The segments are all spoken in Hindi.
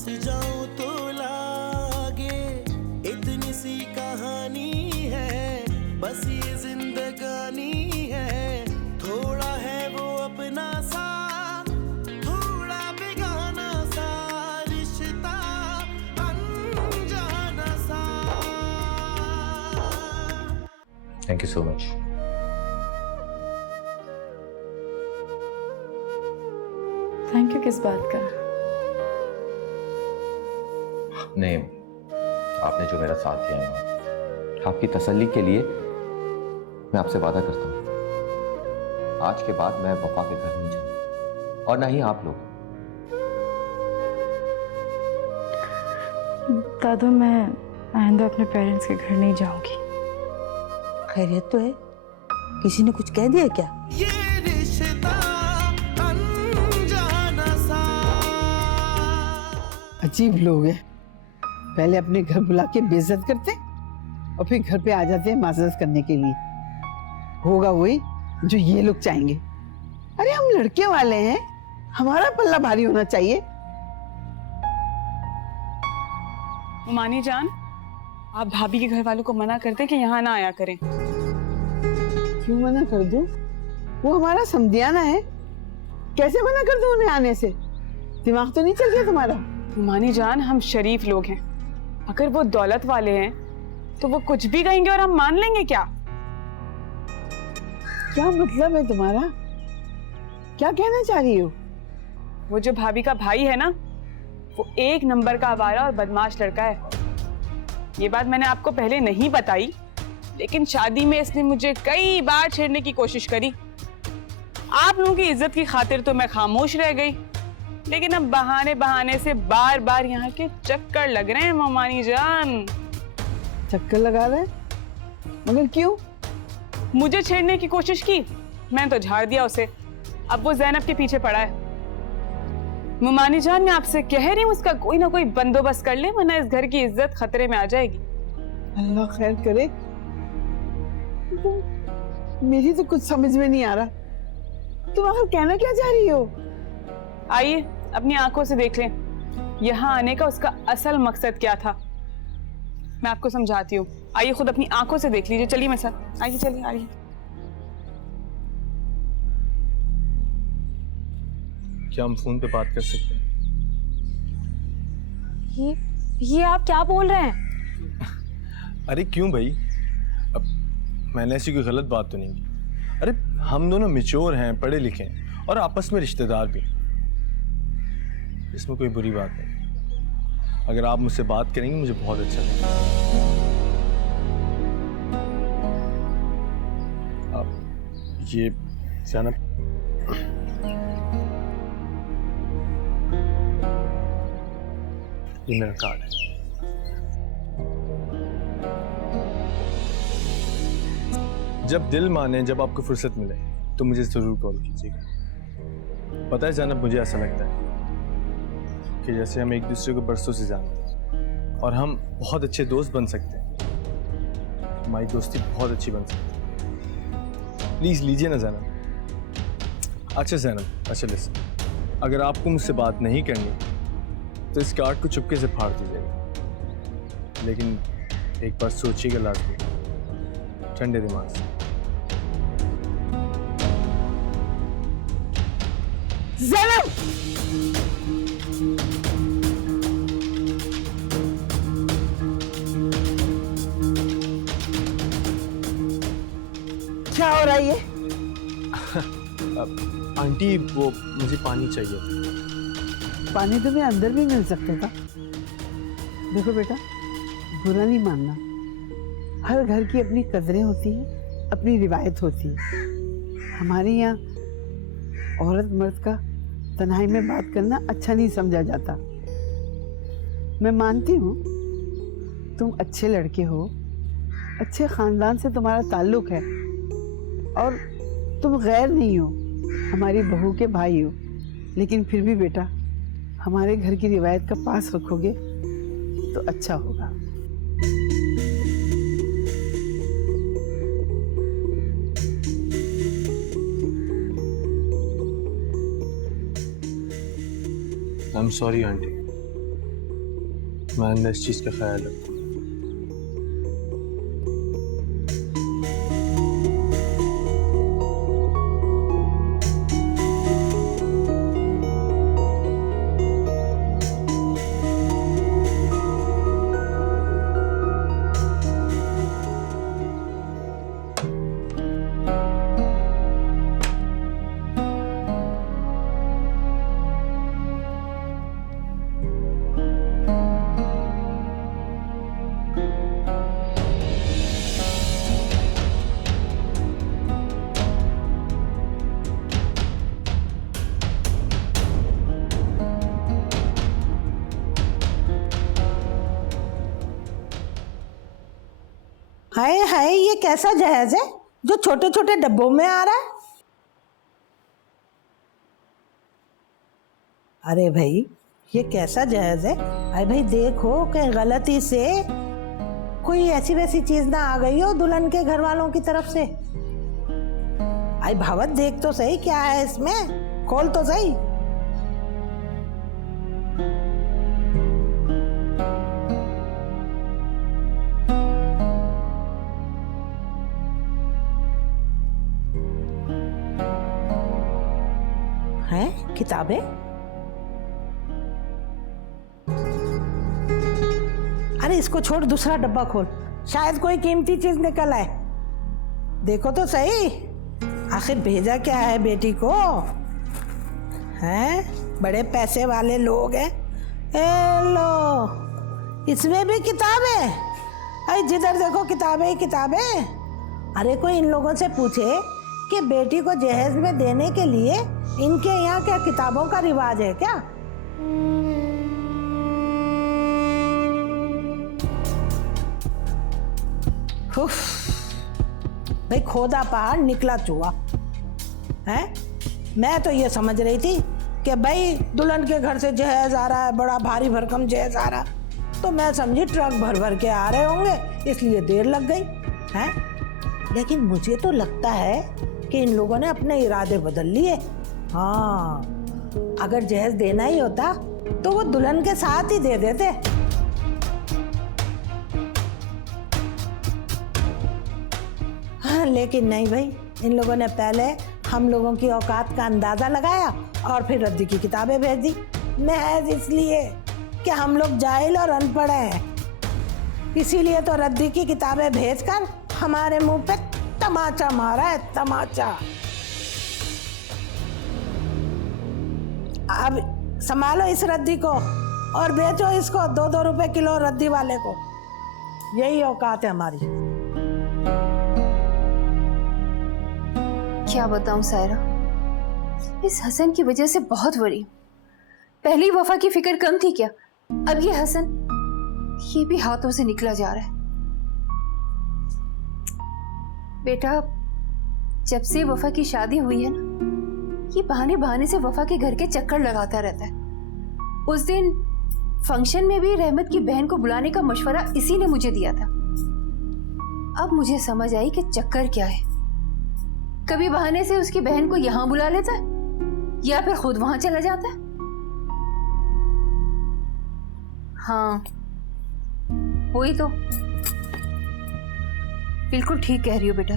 फंस जाऊं तो लागे इतनी सी कहानी है, बस ये जिंदगानी है। थोड़ा है वो अपना सा, थोड़ा बेगाना सा, रिश्ता अनजाना सा। Thank you so much. Thank you किस बात का? नहीं, आपने जो मेरा साथ दिया है, आपकी तसल्ली के लिए मैं आपसे वादा करता हूँ, आज के बाद मैं वफा के घर नहीं जाऊंगा, और ना ही आप लोग। दादू, मैं आइंदा अपने पेरेंट्स के घर नहीं जाऊंगी। खैरियत तो है? किसी ने कुछ कह दिया क्या? ये रिश्ता अनजाना सा। अजीब लोग हैं, पहले अपने घर बुला के बेइज्जत करते और फिर घर पे आ जाते हैं माजरत करने के लिए। होगा वही जो ये लोग चाहेंगे। अरे हम लड़के वाले हैं, हमारा पल्ला भारी होना चाहिए। मानी जान, आप भाभी के घर वालों को मना करते कि यहाँ ना आया करें। क्यों मना कर दूं? वो हमारा समधियाना है, कैसे मना कर दूं उन्हें आने से? दिमाग तो नहीं चल गया तुम्हारा? मानी जान, हम शरीफ लोग हैं, अगर वो दौलत वाले हैं तो वो कुछ भी कहेंगे और हम मान लेंगे क्या? क्या मतलब है तुम्हारा? क्या कहना चाह रही हो? वो जो भाभी का भाई है ना, वो एक नंबर का आवारा और बदमाश लड़का है। ये बात मैंने आपको पहले नहीं बताई, लेकिन शादी में इसने मुझे कई बार छेड़ने की कोशिश करी। आप लोगों की इज्जत की खातिर तो मैं खामोश रह गई, लेकिन अब बहाने बहाने से बार बार यहाँ के चक्कर लग रहे हैं मामानी जान। चक्कर लगा रहे हैं? मगर क्यों? मुझे छेड़ने की कोशिश की, मैंने तो झाड़ दिया उसे। अब वो ज़ैनब के पीछे पड़ा है। मुमानी जान, मैं आपसे कह रही हूँ उसका कोई ना कोई बंदोबस्त कर ले, वरना इस घर की इज्जत खतरे में आ जाएगी। अल्लाह खैर करे। मेरी तो कुछ समझ में नहीं आ रहा, तुम आखिर कहना क्या चाह रही हो? आइए अपनी आंखों से देख लें, यहाँ आने का उसका असल मकसद क्या था। मैं आपको समझाती हूँ, आइए खुद अपनी आंखों से देख लीजिए। चलिए मेरे साथ, आइए चलिए आइए। क्या हम फोन पे बात कर सकते हैं? ये आप क्या बोल रहे हैं? अरे क्यों भाई, अब मैंने ऐसी कोई गलत बात तो नहीं की। अरे हम दोनों मैच्योर हैं, पढ़े लिखे हैं और आपस में रिश्तेदार भी, इसमें कोई बुरी बात नहीं। अगर आप मुझसे बात करेंगे मुझे बहुत अच्छा लगेगा। अब ये ज़ैनब, ये मेरा कार्ड है। जब दिल माने, जब आपको फुर्सत मिले तो मुझे जरूर कॉल कीजिएगा। पता है ज़ैनब, मुझे ऐसा लगता है कि जैसे हम एक दूसरे को बरसों से जानते हैं और हम बहुत अच्छे दोस्त बन सकते हैं। हमारी दोस्ती बहुत अच्छी बन सकती है। प्लीज़ लीजिए ना ज़ैनब। अच्छा ज़ैनब, अच्छा लिसन, अगर आपको मुझसे बात नहीं करनी तो इस कार्ड को चुपके से फाड़ दीजिएगा, लेकिन एक बार सोचिएगा लाजमी, ठंडे दिमाग से। ज़ैनब! क्या हो रहा है ये? आंटी, वो मुझे पानी चाहिए। पानी तुम्हें अंदर भी मिल सकता था। देखो बेटा, बुरा नहीं मानना, हर घर की अपनी कदरें होती हैं, अपनी रिवायत होती है। हमारे यहाँ औरत मर्द का तन्हाई में बात करना अच्छा नहीं समझा जाता। मैं मानती हूँ तुम अच्छे लड़के हो, अच्छे खानदान से तुम्हारा ताल्लुक है और तुम गैर नहीं हो, हमारी बहू के भाई हो, लेकिन फिर भी बेटा हमारे घर की रिवायत का पास रखोगे तो अच्छा होगा। आई एम सॉरी आंटी, मैं आइंदा इस चीज़ का ख्याल रखूँ। हाय हाय, ये कैसा जहाज है जो छोटे छोटे डब्बों में आ रहा है? अरे भाई, ये कैसा जहाज है? अरे भाई देखो, कहीं गलती से कोई ऐसी वैसी चीज ना आ गई हो दुल्हन के घर वालों की तरफ से। आई भावत, देख तो सही क्या है इसमें, खोल तो सही। हैं किताबें? अरे इसको छोड़, दूसरा डब्बा खोल, शायद कोई कीमती चीज निकल आए। देखो तो सही, आखिर भेजा क्या है बेटी को? हैं, बड़े पैसे वाले लोग हैं। ए लो, इसमें भी किताबें। अरे जिधर देखो किताबें ही किताबें। अरे कोई इन लोगों से पूछे कि बेटी को जहेज में देने के लिए इनके यहाँ क्या किताबों का रिवाज है क्या? भाई खोदा पहाड़ निकला चूहा है। मैं तो ये समझ रही थी कि भाई दुल्हन के घर से जहेज आ रहा है, बड़ा भारी भरकम जहेज आ रहा, तो मैं समझी ट्रक भर भर के आ रहे होंगे, इसलिए देर लग गई है। लेकिन मुझे तो लगता है कि इन लोगों ने अपने इरादे बदल लिए। हाँ, अगर जहेज देना ही होता तो वो दुल्हन के साथ ही दे देते। हाँ, लेकिन नहीं भाई, इन लोगों ने पहले हम लोगों की औकात का अंदाजा लगाया और फिर रद्दी की किताबें भेज दी, महज इसलिए कि हम लोग जाहिल और अनपढ़ हैं। इसीलिए तो रद्दी की किताबें भेजकर हमारे मुंह पे तमाचा मारा है, तमाचा। अब संभालो इस रद्दी को और बेचो इसको 2-2 रुपए किलो रद्दी वाले को। यही औकात है हमारी। क्या बताऊं सायरा, इस हसन की वजह से बहुत वरी। पहली वफा की फिक्र कम थी क्या, अब ये हसन, ये भी हाथों से निकला जा रहा है। बेटा, जब से वफा की शादी हुई है ना, ये बहाने बहाने से वफा के घर के चक्कर लगाता रहता है। उस दिन फंक्शन में भी रहमत की बहन को बुलाने का मशवरा इसी ने मुझे दिया था। अब मुझे समझ आई कि चक्कर क्या है। कभी बहाने से उसकी बहन को यहां बुला लेता है या फिर खुद वहां चला जाता है। हाँ, वही तो, बिल्कुल ठीक कह रही हो बेटा।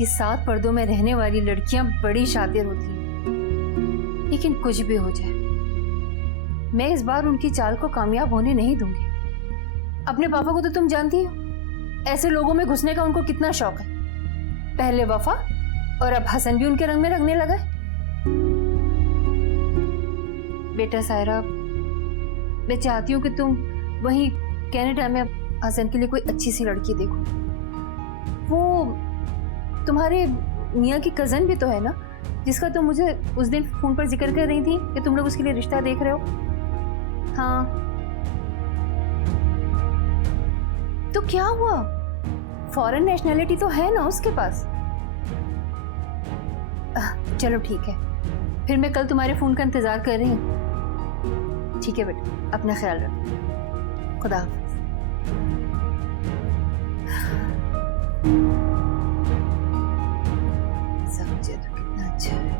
ये 7 पर्दों में रहने वाली लड़कियां बड़ी शातिर होती हैं, लेकिन कुछ भी हो जाए, मैं इस बार उनकी चाल को कामयाब होने नहीं दूंगी। अपने पापा को तो तुम जानती हो, ऐसे लोगों में घुसने का उनको कितना शौक है। पहले वफा और अब हसन भी उनके रंग में रंगने लगा है। बेटा सायरा, मैं चाहती हूँ कि तुम वहीं कनाडा में हसन के लिए कोई अच्छी सी लड़की देखो। वो तुम्हारे मियाँ की कजन भी तो है ना, जिसका तुम मुझे उस दिन फोन पर जिक्र कर रही थी कि तुम लोग उसके लिए रिश्ता देख रहे हो। हाँ, तो क्या हुआ, फॉरेन नेशनैलिटी तो है ना उसके पास। चलो ठीक है, फिर मैं कल तुम्हारे फोन का इंतजार कर रही हूँ। ठीक है बेटा, अपना ख्याल रखो, खुदा हाफिज। समझे तो कितना अच्छा है।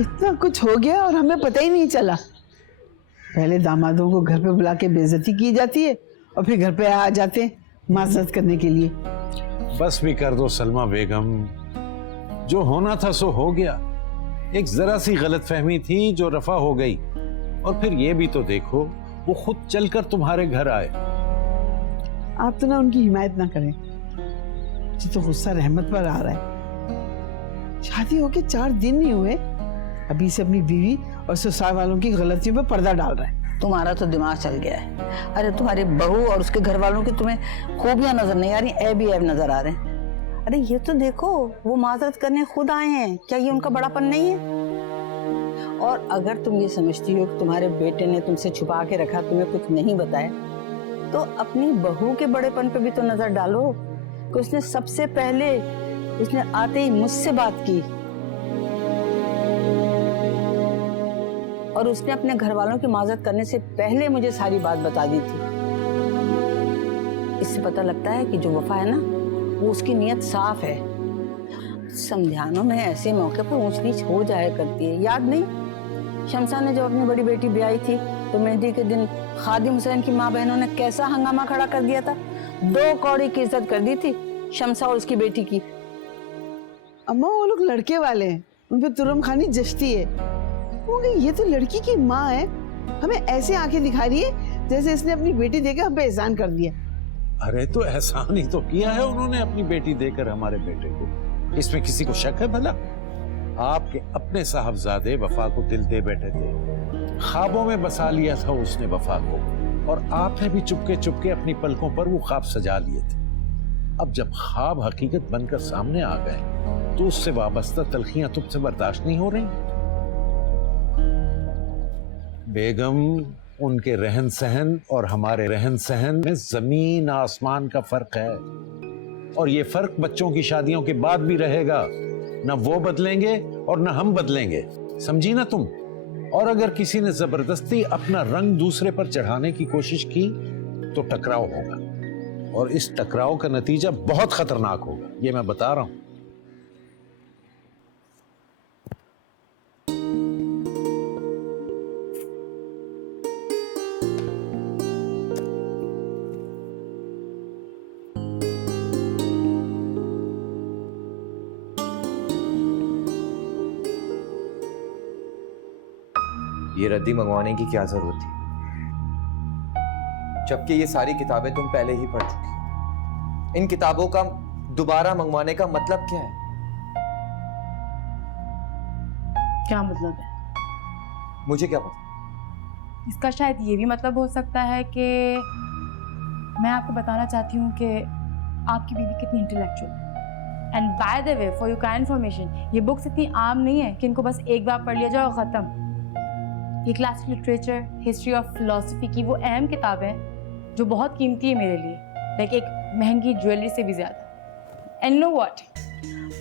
इतना कुछ हो गया और हमें पता ही नहीं चला। पहले दामादों को घर पे बुला के बेइज्जती की जाती है और फिर घर पे आ जाते हैं माजरत करने के लिए। बस भी कर दो सलमा बेगम, जो होना था सो हो गया। एक जरा सी गलतफहमी थी जो रफा हो गई, और फिर ये भी तो देखो वो खुद चलकर तुम्हारे घर आए। आप तो ना उनकी हिमायत ना करें, मुझे तो गुस्सा रहमत पर आ रहा है। शादी होके 4 दिन नहीं हुए, अभी से अपनी बीवी और ससुराल वालों की गलतियों पर पर्दा डाल रहा है। तुम्हारा तो दिमाग चल गया है। अरे तुम्हारी बहू और उसके घर वालों की तुम्हें खूबियां नजर नहीं आ रही, ऐब ही ऐब नजर आ रहे हैं। अरे ये तो देखो, वो माजरत करने खुद आए हैं, क्या ये उनका बड़ापन नहीं है? और अगर तुम ये समझती हो कि तुम्हारे बेटे ने तुमसे छुपा के रखा, तुम्हें कुछ नहीं बताया, तो अपनी बहू के बड़ेपन पे भी तो नजर डालो कि उसने सबसे पहले उसने आते ही मुझसे बात की और उसने अपने घर वालों की माजरत करने से पहले मुझे सारी बात बता दी थी। इससे पता लगता है कि जो वफा है ना, वो उसकी नीयत साफ है। समझानों में ऐसे मौके पर ऊंच नीच हो जाया करती है। याद नहीं, शमसा ने जब अपनी बड़ी बेटी ब्याही थी तो मेहंदी के दिन खादिम हुसैन की माँ बहनों ने कैसा हंगामा खड़ा कर दिया था। 2 कौड़ी की इज्जत कर दी थी शमसा और उसकी बेटी की। अम्मा वो लोग लड़के वाले हैं, उन पे तुरम खानी जश्ती है। ये तो लड़की की माँ है, हमें ऐसे आंखें दिखा रही है जैसे इसने अपनी बेटी देकर हम पे एहसान कर दिया। अरे तो एहसान ही तो किया है उन्होंने अपनी बेटी देकर हमारे बेटे को। इसमें किसी को शक है भला? आपके अपने साहबजादे वफा को दिल दे बैठे थे, ख्वाबों में बसा लिया था उसने वफा को, और आपने भी चुपके चुपके अपनी पलकों पर वो ख्वाब सजा लिए थे। अब जब ख्वाब हकीकत बनकर सामने आ गए तो उससे वाबस्ता तलखियां तुमसे बर्दाश्त नहीं हो रही। बेगम, उनके रहन सहन और हमारे रहन सहन में जमीन आसमान का फर्क है, और ये फर्क बच्चों की शादियों के बाद भी रहेगा। न वो बदलेंगे और न हम बदलेंगे, समझी ना तुम? और अगर किसी ने जबरदस्ती अपना रंग दूसरे पर चढ़ाने की कोशिश की तो टकराव होगा, और इस टकराव का नतीजा बहुत खतरनाक होगा, ये मैं बता रहा हूं। ये रद्दी मंगवाने की क्या जरूरत थी, जबकि ये सारी किताबें तुम पहले ही पढ़ चुकी। इन किताबों का दोबारा मंगवाने का मतलब क्या है? क्या मतलब है? मुझे क्या पता। इसका शायद ये भी मतलब हो सकता है कि मैं आपको बताना चाहती हूँ कि आपकी बीवी कितनी इंटेलेक्चुअल है। And by the way, for your kind information, ये बुक्स इतनी आम नहीं है कि इनको बस एक बार पढ़ लिया जाए और ख़त्म। ये क्लासिक लिटरेचर, हिस्ट्री और फिलॉसफी की वो अहम किताब है जो बहुत कीमती है मेरे लिए, लाइक एक महंगी ज्वेलरी से भी ज़्यादा। एंड नो व्हाट,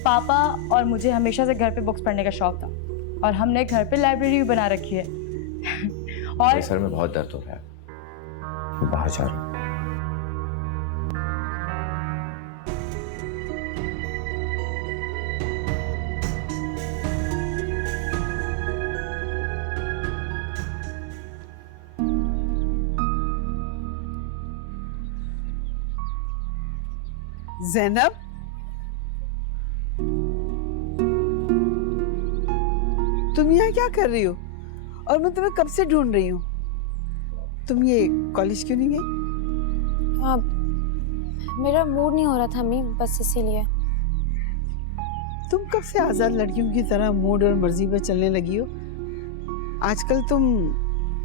पापा और मुझे हमेशा से घर पे बुक्स पढ़ने का शौक था, और हमने घर पे लाइब्रेरी भी बना रखी है। और मेरे सर में बहुत दर्द हो रहा है, मैं बाहर जा रहा हूँ। ज़ैनब, तुम यहाँ क्या कर रही हो? और मैं तुम्हें कब से ढूंढ रही हूँ। तुम ये कॉलेज क्यों नहीं गई? मेरा मूड नहीं हो रहा था अम्मी, बस इसीलिए। तुम कब से आजाद लड़कियों की तरह मूड और मर्जी पे चलने लगी हो? आजकल तुम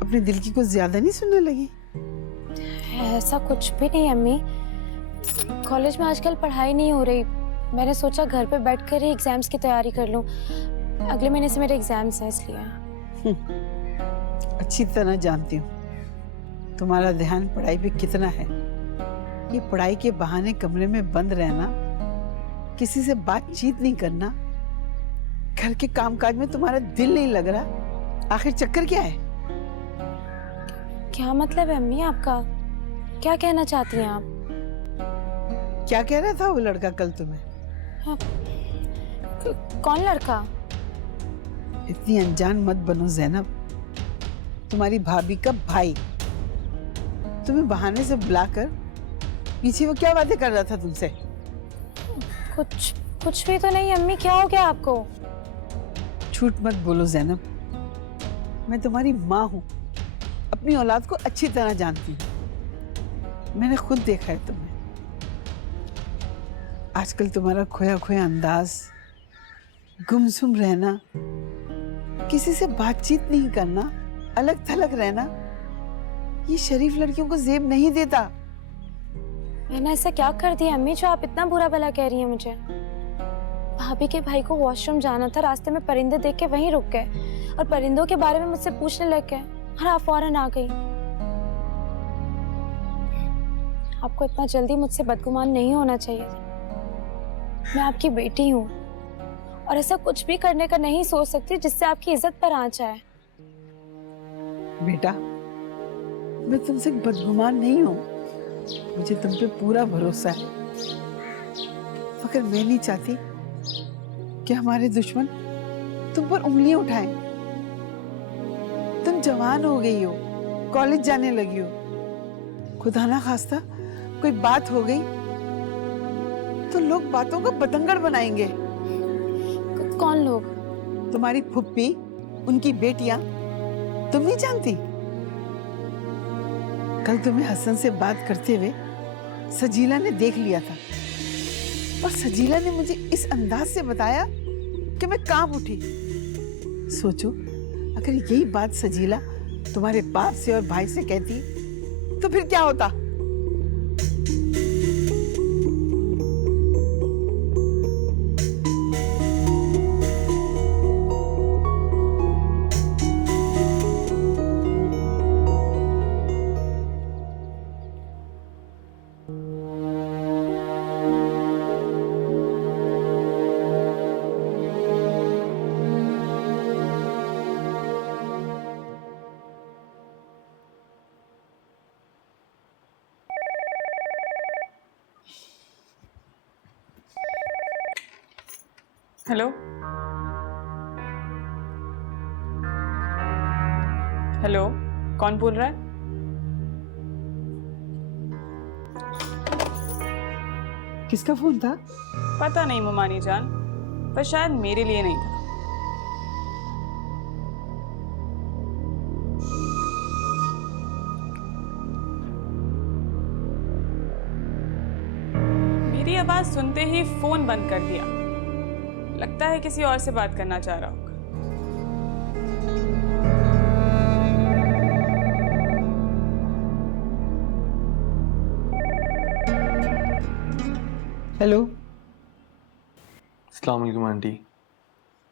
अपने दिल की कुछ ज्यादा नहीं सुनने लगी? ऐसा कुछ भी नहीं अम्मी, कॉलेज में आजकल पढ़ाई नहीं हो रही। मैंने सोचा घर पे बैठकर ही एग्जाम्स की तैयारी कर लूं। अगले महीने से मेरे एग्जाम्स हैं, इसलिए। अच्छी तरह जानती हूँ तुम्हारा ध्यान पढ़ाई पे कितना है। ये पढ़ाई के बहाने कमरे में बंद रहना, किसी से बातचीत नहीं करना, घर के कामकाज में तुम्हारा दिल नहीं लग रहा, आखिर चक्कर क्या है? क्या मतलब है अम्मी आपका? क्या कहना चाहती हैं आप? क्या कह रहा था वो लड़का कल तुम्हें? कौन लड़का? इतनी अनजान मत बनो ज़ैनब। तुम्हारी भाभी का भाई तुम्हें बहाने से बुलाकर पीछे वो क्या बातें कर रहा था तुमसे? कुछ भी तो नहीं अम्मी, क्या हो गया आपको? झूठ मत बोलो जैनब, मैं तुम्हारी माँ हूँ, अपनी औलाद को अच्छी तरह जानती हूँ। मैंने खुद देखा है तुम्हें। आजकल तुम्हारा खोया खोया अंदाज, गुमसुम रहना, किसी से बातचीत नहीं करना, अलग थलग रहना, ये शरीफ लड़कियों को जेब नहीं देता। मैंने ऐसा क्या कर दिया अम्मी जो आप इतना बुरा भला कह रही हैं मुझे? भाभी के भाई को वॉशरूम जाना था, रास्ते में परिंदे देख के वहीं रुक गए और परिंदों के बारे में मुझसे पूछने लग गए और आप फौरन आ गई। आपको इतना जल्दी मुझसे बदगुमान नहीं होना चाहिए। मैं आपकी बेटी हूँ और ऐसा कुछ भी करने का नहीं सोच सकती जिससे आपकी इज्जत पर आंच आए। बेटा, मैं तुमसे बदगुमान नहीं हूँ, मुझे तुम पे पूरा भरोसा है, मगर मैं नहीं चाहती कि हमारे दुश्मन तुम पर उंगलियां उठाएं। तुम जवान हो गई हो, कॉलेज जाने लगी हो, खुदा ना खास्ता कोई बात हो गई तो लोग बातों को बतंगड़ बनाएंगे। कौन लोग? तुम्हारी फुप्पी, उनकी बेटियां, तुम नहीं जानती? कल तुम्हें हसन से बात करते हुए सजीला ने देख लिया था और सजीला ने मुझे इस अंदाज से बताया कि मैं कांप उठी। सोचो, अगर यही बात सजीला तुम्हारे बाप से और भाई से कहती तो फिर क्या होता? हेलो हेलो, कौन बोल रहा है? किसका फोन था? पता नहीं मुमानी जान, पर शायद मेरे लिए नहीं था। मेरी आवाज सुनते ही फोन बंद कर दिया। लगता है किसी और से बात करना चाह रहा होगा। हेलो, अस्सलाम वालेकुम आंटी।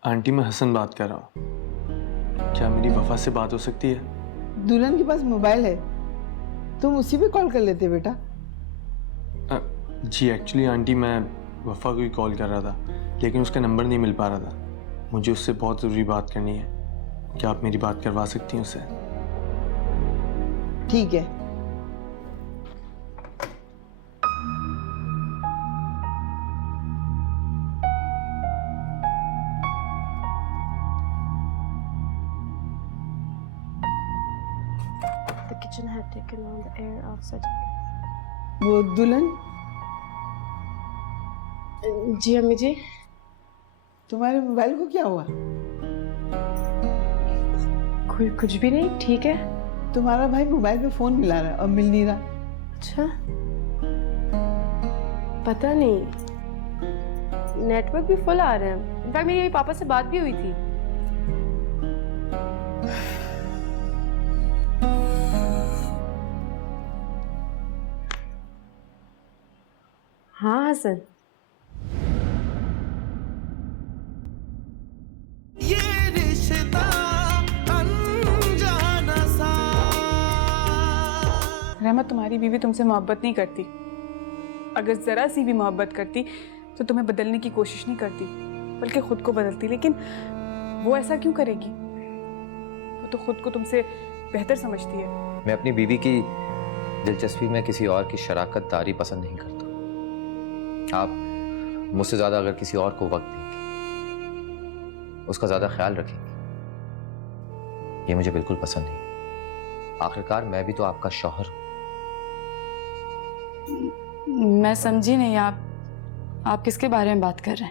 आंटी, मैं हसन बात कर रहा हूँ। क्या मेरी वफा से बात हो सकती है? दुल्हन के पास मोबाइल है, तुम उसी पे कॉल कर लेते बेटा। जी एक्चुअली आंटी, मैं वफा को ही कॉल कर रहा था, लेकिन उसका नंबर नहीं मिल पा रहा था। मुझे उससे बहुत ज़रूरी बात करनी है। क्या आप मेरी बात करवा सकती हैं उससे? ठीक है। वो दुल्हन, जी अम्मी जी। तुम्हारे मोबाइल को क्या हुआ? कुछ भी नहीं, ठीक है। तुम्हारा भाई मोबाइल पे फोन मिला रहा है और मिल नहीं रहा। अच्छा, पता नहीं, नेटवर्क भी फुल आ रहे हैं। इनफैक्ट मेरी पापा से बात भी हुई थी। हाँ हसन, ये रिश्ता अनजाना सा। रहमत, तुम्हारी बीवी तुमसे मोहब्बत नहीं करती। अगर जरा सी भी मोहब्बत करती तो तुम्हें बदलने की कोशिश नहीं करती, बल्कि खुद को बदलती। लेकिन वो ऐसा क्यों करेगी? वो तो खुद को तुमसे बेहतर समझती है। मैं अपनी बीवी की दिलचस्पी में किसी और की शराकत दारी पसंद नहीं करता। आप मुझसे ज़्यादा अगर किसी और को वक्त देंगे, उसका ज़्यादा ख्याल रखेंगे, ये मुझे बिल्कुल पसंद नहीं। आखिरकार मैं भी तो आपका शौहर हूं। मैं समझी नहीं, आप किसके बारे में बात कर रहे हैं?